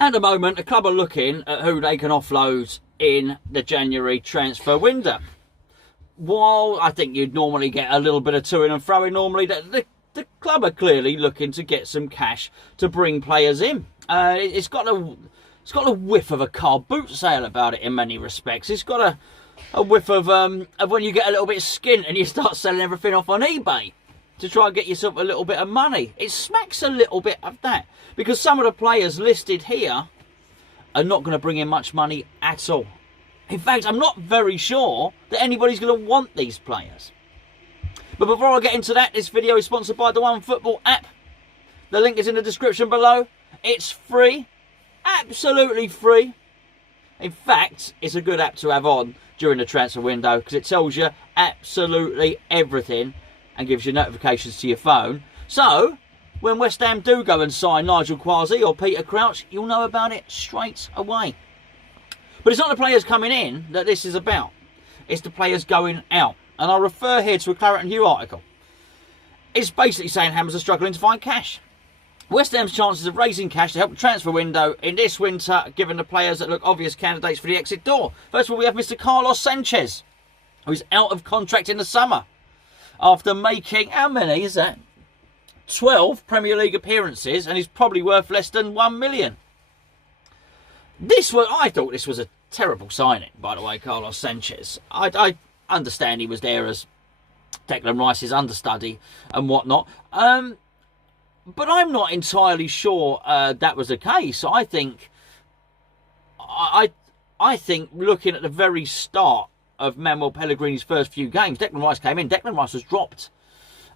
At the moment, the club are looking at who they can offload in the January transfer window. While I think you'd normally get a little bit of to-in and fro-in normally, the club are clearly looking to get some cash to bring players in. It's got a whiff of a car boot sale about it in many respects. It's got a whiff of when you get a little bit skint and you start selling everything off on eBay to try and get yourself a little bit of money. It smacks a little bit of that, because some of the players listed here are not going to bring in much money at all. In fact, I'm not very sure that anybody's going to want these players. But before I get into that, this video is sponsored by the OneFootball app. The link is in the description below. It's free. Absolutely free. In fact, it's a good app to have on during the transfer window, because it tells you absolutely everything and gives you notifications to your phone. So, when West Ham do go and sign Nigel Quasi or Peter Crouch, you'll know about it straight away. But it's not the players coming in that this is about. It's the players going out. And I'll refer here to a Claret and Hugh article. It's basically saying Hammers are struggling to find cash. West Ham's chances of raising cash to help the transfer window in this winter, given the players that look obvious candidates for the exit door. First of all, we have Mr. Carlos Sanchez, who's out of contract in the summer after making, how many is that? 12 Premier League appearances, and he's probably worth less than 1 million. I thought this was a terrible signing, by the way, Carlos Sanchez. I understand he was there as Declan Rice's understudy and whatnot. But I'm not entirely sure that was the case. I think looking at the very start of Manuel Pellegrini's first few games, Declan Rice came in. Declan Rice was dropped.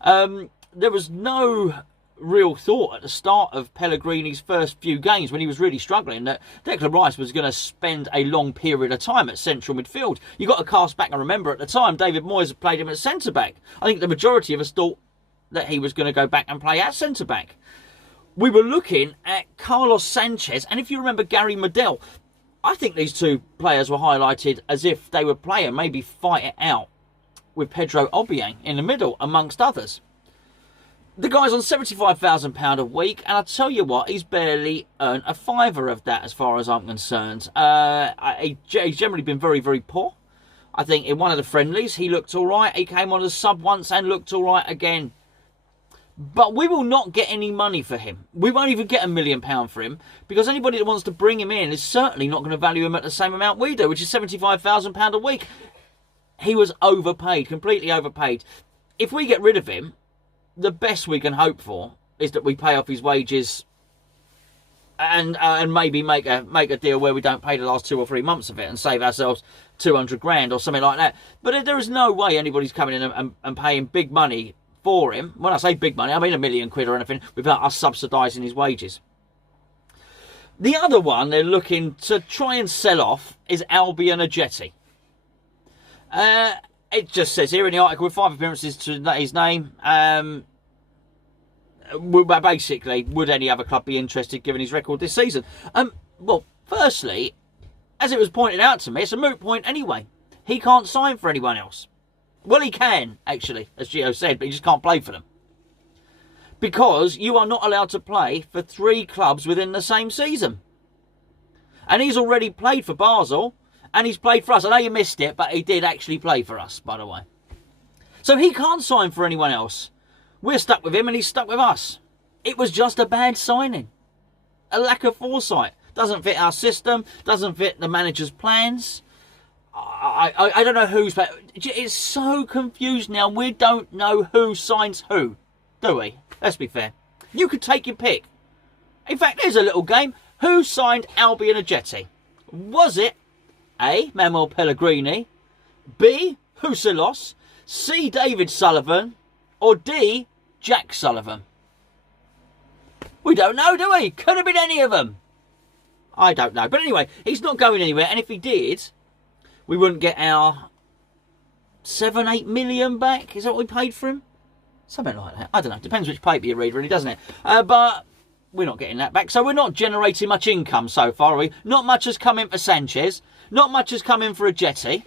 There was no real thought at the start of Pellegrini's first few games, when he was really struggling, that Declan Rice was going to spend a long period of time at central midfield. You've got to cast back and remember, at the time, David Moyes had played him at centre-back. I think the majority of us thought that he was going to go back and play at centre-back. We were looking at Carlos Sanchez, and if you remember Gary Medel, I think these two players were highlighted as if they were playing, maybe fight it out with Pedro Obiang in the middle, amongst others. The guy's on £75,000 a week, and I tell you what, he's barely earned a fiver of that as far as I'm concerned. He's generally been very, very poor. I think in one of the friendlies, he looked all right. He came on as sub once and looked all right again. But we will not get any money for him. We won't even get £1 million for him, because anybody that wants to bring him in is certainly not going to value him at the same amount we do, which is £75,000 a week. He was overpaid, completely overpaid. If we get rid of him, the best we can hope for is that we pay off his wages and maybe make a deal where we don't pay the last 2 or 3 months of it and save ourselves 200 grand or something like that. But there is no way anybody's coming in and paying big money for him. When I say big money, I mean £1 million or anything, without us subsidising his wages. The other one they're looking to try and sell off is Albion Ajeti. It just says here in the article, with 5 appearances to his name, basically, would any other club be interested given his record this season? Well, firstly, as it was pointed out to me, it's a moot point anyway. He can't sign for anyone else. Well, he can, actually, as Gio said, but he just can't play for them. Because you are not allowed to play for 3 clubs within the same season. And he's already played for Basel. And he's played for us. I know you missed it, but he did actually play for us, by the way. So he can't sign for anyone else. We're stuck with him and he's stuck with us. It was just a bad signing. A lack of foresight. Doesn't fit our system. Doesn't fit the manager's plans. I don't know who's... It's so confused now. We don't know who signs who, do we? Let's be fair. You could take your pick. In fact, there's a little game. Who signed Albion Ajeti? Was it A, Manuel Pellegrini, B, Huselos, C, David Sullivan, or D, Jack Sullivan? We don't know, do we? Could have been any of them. I don't know. But anyway, he's not going anywhere. And if he did, we wouldn't get our 7-8 million back. Is that what we paid for him? Something like that. I don't know. Depends which paper you read, really, doesn't it? But we're not getting that back. So we're not generating much income so far, are we? Not much has come in for Sanchez. Not much has come in for Ajeti.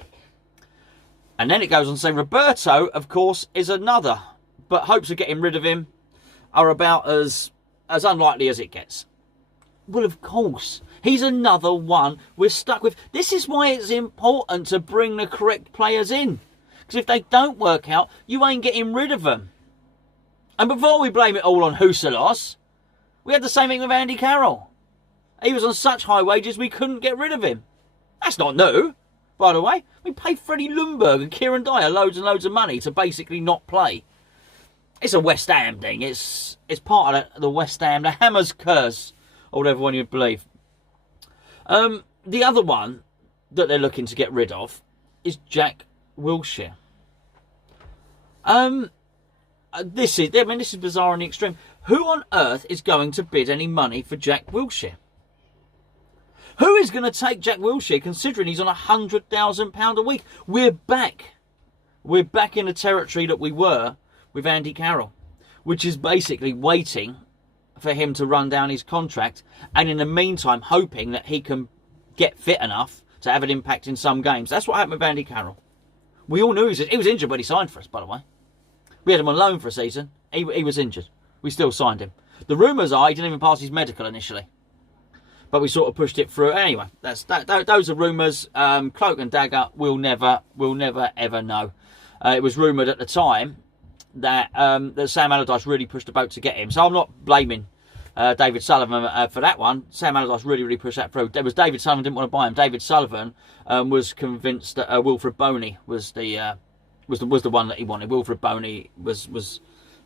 And then it goes on to say Roberto, of course, is another. But hopes of getting rid of him are about as unlikely as it gets. Well, of course. He's another one we're stuck with. This is why it's important to bring the correct players in. Because if they don't work out, you ain't getting rid of them. And before we blame it all on Huselos, we had the same thing with Andy Carroll. He was on such high wages we couldn't get rid of him. That's not new, by the way. We paid Freddie Ljungberg and Kieran Dyer loads and loads of money to basically not play. It's a West Ham thing. It's part of the West Ham, the Hammer's curse, or whatever one you believe. The other one that they're looking to get rid of is Jack Wilshere. This is bizarre in the extreme. Who on earth is going to bid any money for Jack Wilshere? Who is going to take Jack Wilshere considering he's on £100,000 a week? We're back. We're back in the territory that we were with Andy Carroll, which is basically waiting for him to run down his contract, and in the meantime hoping that he can get fit enough to have an impact in some games. That's what happened with Andy Carroll. We all knew he was injured when he signed for us, by the way. We had him on loan for a season. He was injured. We still signed him. The rumours are he didn't even pass his medical initially, but we sort of pushed it through. Anyway, those are rumours. Cloak and dagger. We'll never ever know. It was rumoured at the time that Sam Allardyce really pushed the boat to get him. So I'm not blaming David Sullivan for that one. Sam Allardyce really pushed that through. There was David Sullivan didn't want to buy him. David Sullivan was convinced that Wilfred Boney was the one that he wanted. Wilfred Boney was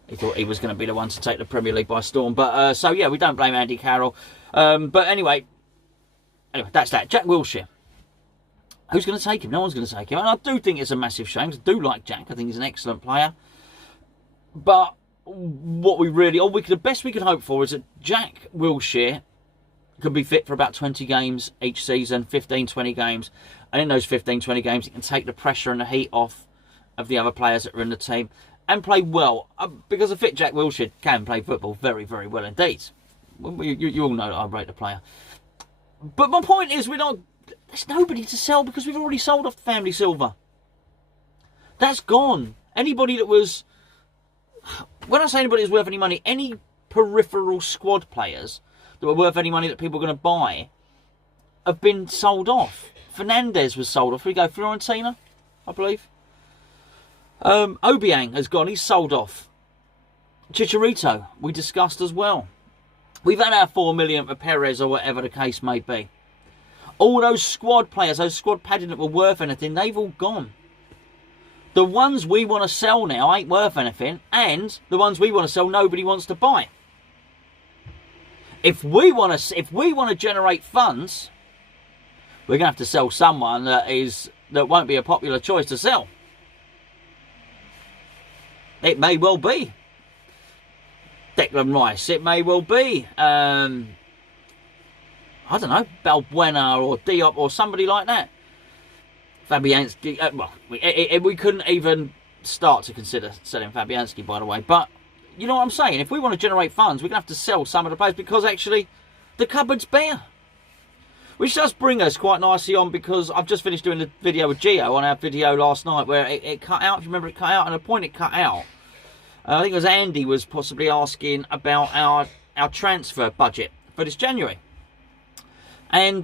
he thought he was going to be the one to take the Premier League by storm. But so yeah, we don't blame Andy Carroll. But anyway, that's that. Jack Wilshere. Who's going to take him? No one's going to take him. And I do think it's a massive shame. I do like Jack. I think he's an excellent player. But the best we could hope for is that Jack Wilshere could be fit for about 20 games each season, 15, 20 games. And in those 15, 20 games, he can take the pressure and the heat off of the other players that are in the team and play well. Because a fit Jack Wilshere can play football very, very well indeed. You all know that I rate the player. But my point is, there's nobody to sell because we've already sold off the family silver. That's gone. Anybody that was... When I say anybody that's worth any money, any peripheral squad players that were worth any money that people are going to buy have been sold off. Fernandez was sold off. We go Fiorentina, I believe. Obiang has gone. He's sold off. Chicharito, we discussed as well. We've had our 4 million for Perez or whatever the case may be. All those squad players, those squad padding that were worth anything, they've all gone. The ones we want to sell now ain't worth anything, and the ones we want to sell, nobody wants to buy. If we want to generate funds, we're going to have to sell someone that won't be a popular choice to sell. It may well be Declan Rice. It may well be I don't know, Balbuena or Diop or somebody like that. Fabianski, we couldn't even start to consider selling Fabianski, by the way. But you know what I'm saying? If we want to generate funds, we're going to have to sell some of the players because actually the cupboard's bare. Which does bring us quite nicely on, because I've just finished doing the video with Gio on our video last night where it cut out. If you remember, it cut out, and the point it cut out, I think it was Andy was possibly asking about our transfer budget for this January. And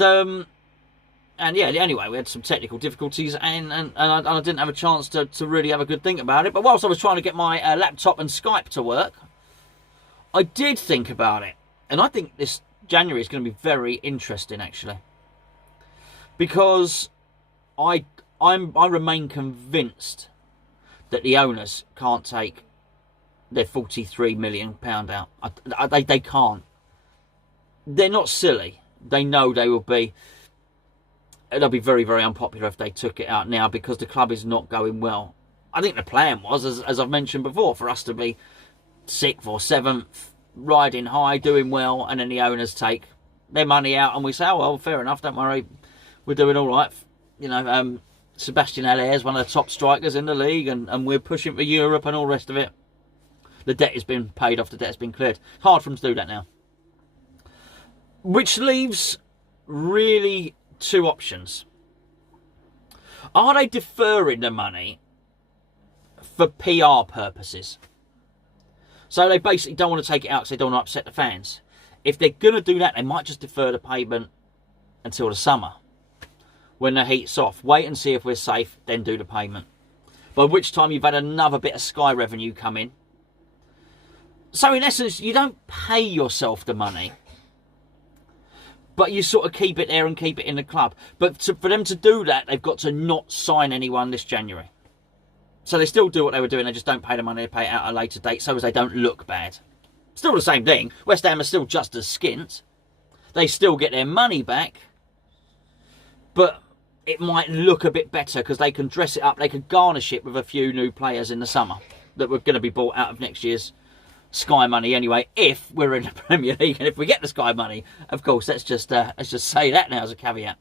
yeah, anyway, we had some technical difficulties, and I didn't have a chance to really have a good think about it. But whilst I was trying to get my laptop and Skype to work, I did think about it. And I think this January is going to be very interesting, actually. Because I remain convinced that the owners can't take their £43 million out. They can't. They're not silly. They know they'll be very, very unpopular if they took it out now, because the club is not going well. I think the plan was, as I've mentioned before, for us to be 6th or 7th, riding high, doing well, and then the owners take their money out and we say, oh, well, fair enough, don't worry, we're doing all right. You know, Sebastian Haller is one of the top strikers in the league, and we're pushing for Europe and all the rest of it. The debt has been paid off, the debt has been cleared. It's hard for them to do that now. Which leaves really two options. Are they deferring the money for PR purposes? So they basically don't want to take it out because they don't want to upset the fans. if they're going to do that, they might just defer the payment until the summer. When the heat's off. Wait and see if we're safe, then do the payment. By which time you've had another bit of Sky revenue come in. So in essence, you don't pay yourself the money. But you sort of keep it there and keep it in the club. But for them to do that, they've got to not sign anyone this January. So they still do what they were doing. They just don't pay the money. They pay it out at a later date so as they don't look bad. Still the same thing. West Ham are still just as skint. They still get their money back. But it might look a bit better because they can dress it up. They can garnish it with a few new players in the summer that were going to be bought out of next year's Sky money anyway, if we're in the Premier League. And if we get the Sky money, of course, let's just say that now as a caveat.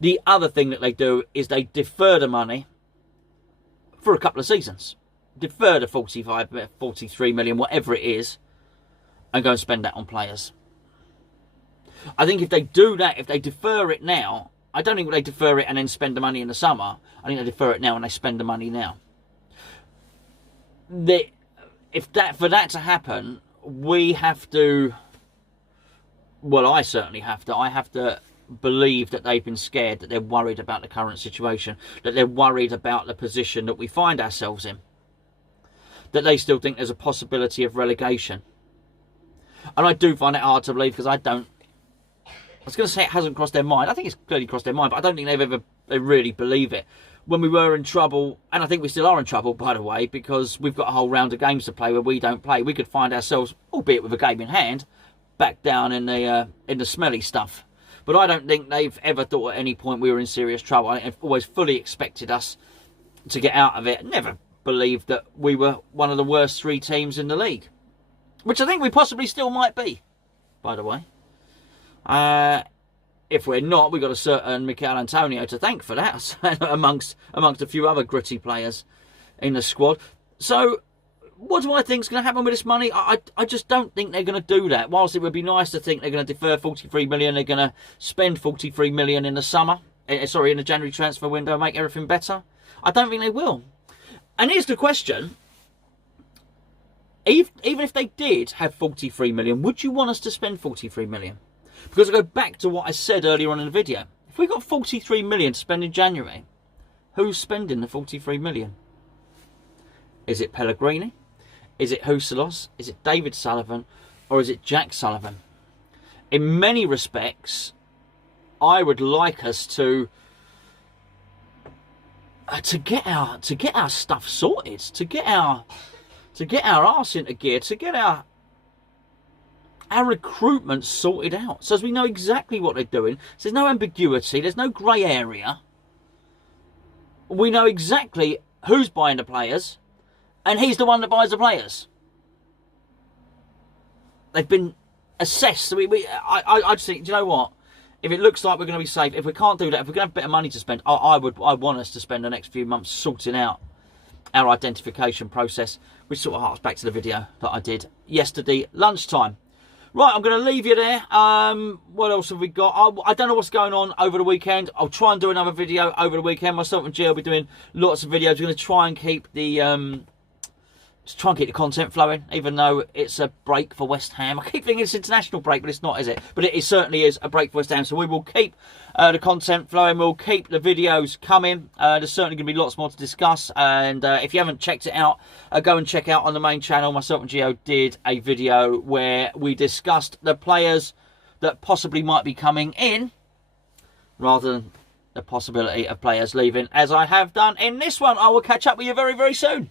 The other thing that they do is they defer the money for a couple of seasons. Defer the 45, 43 million, whatever it is, and go and spend that on players. I think if they do that, if they defer it now, I don't think they defer it and then spend the money in the summer. I think they defer it now and they spend the money now. For that to happen, we have to... Well, I certainly have to. I have to believe that they've been scared, that they're worried about the current situation, that they're worried about the position that we find ourselves in, that they still think there's a possibility of relegation. And I do find it hard to believe because I was going to say it hasn't crossed their mind. I think it's clearly crossed their mind, but I don't think they really believe it. When we were in trouble, and I think we still are in trouble, by the way, because we've got a whole round of games to play where we don't play. We could find ourselves, albeit with a game in hand, back down in the smelly stuff. But I don't think they've ever thought at any point we were in serious trouble. I think they've always fully expected us to get out of it. Never believed that we were one of the worst 3 teams in the league, which I think we possibly still might be, by the way. If we're not, we've got a certain Mikel Antonio to thank for that, amongst a few other gritty players in the squad. So, what do I think is going to happen with this money? I just don't think they're going to do that. Whilst it would be nice to think they're going to defer 43 million, they're going to spend 43 million in the summer, in the January transfer window, and make everything better. I don't think they will. And here's the question. Even if they did have 43 million, would you want us to spend 43 million? Because I go back to what I said earlier on in the video. If we got 43 million to spend in January, who's spending the 43 million? Is it Pellegrini? Is it Huselos? Is it David Sullivan? Or is it Jack Sullivan? In many respects, I would like us to get our stuff sorted, to get our arse into gear, to get our recruitment sorted out, so as we know exactly what they're doing. So there's no ambiguity, there's no grey area. We know exactly who's buying the players, and he's the one that buys the players. They've been assessed. I just think, do you know what? If it looks like we're going to be safe, if we can't do that, if we're going to have a bit of money to spend, I want us to spend the next few months sorting out our identification process, which sort of harks back to the video that I did yesterday lunchtime. Right, I'm going to leave you there. What else have we got? I don't know what's going on over the weekend. I'll try and do another video over the weekend. Myself and G will be doing lots of videos. We're going to try and keep the content flowing, even though it's a break for West Ham. I keep thinking it's an international break, but it's not, is it? But it certainly is a break for West Ham. So we will keep the content flowing. We'll keep the videos coming. There's certainly going to be lots more to discuss. And if you haven't checked it out, go and check out on the main channel. Myself and Gio did a video where we discussed the players that possibly might be coming in, rather than the possibility of players leaving, as I have done in this one. I will catch up with you very, very soon.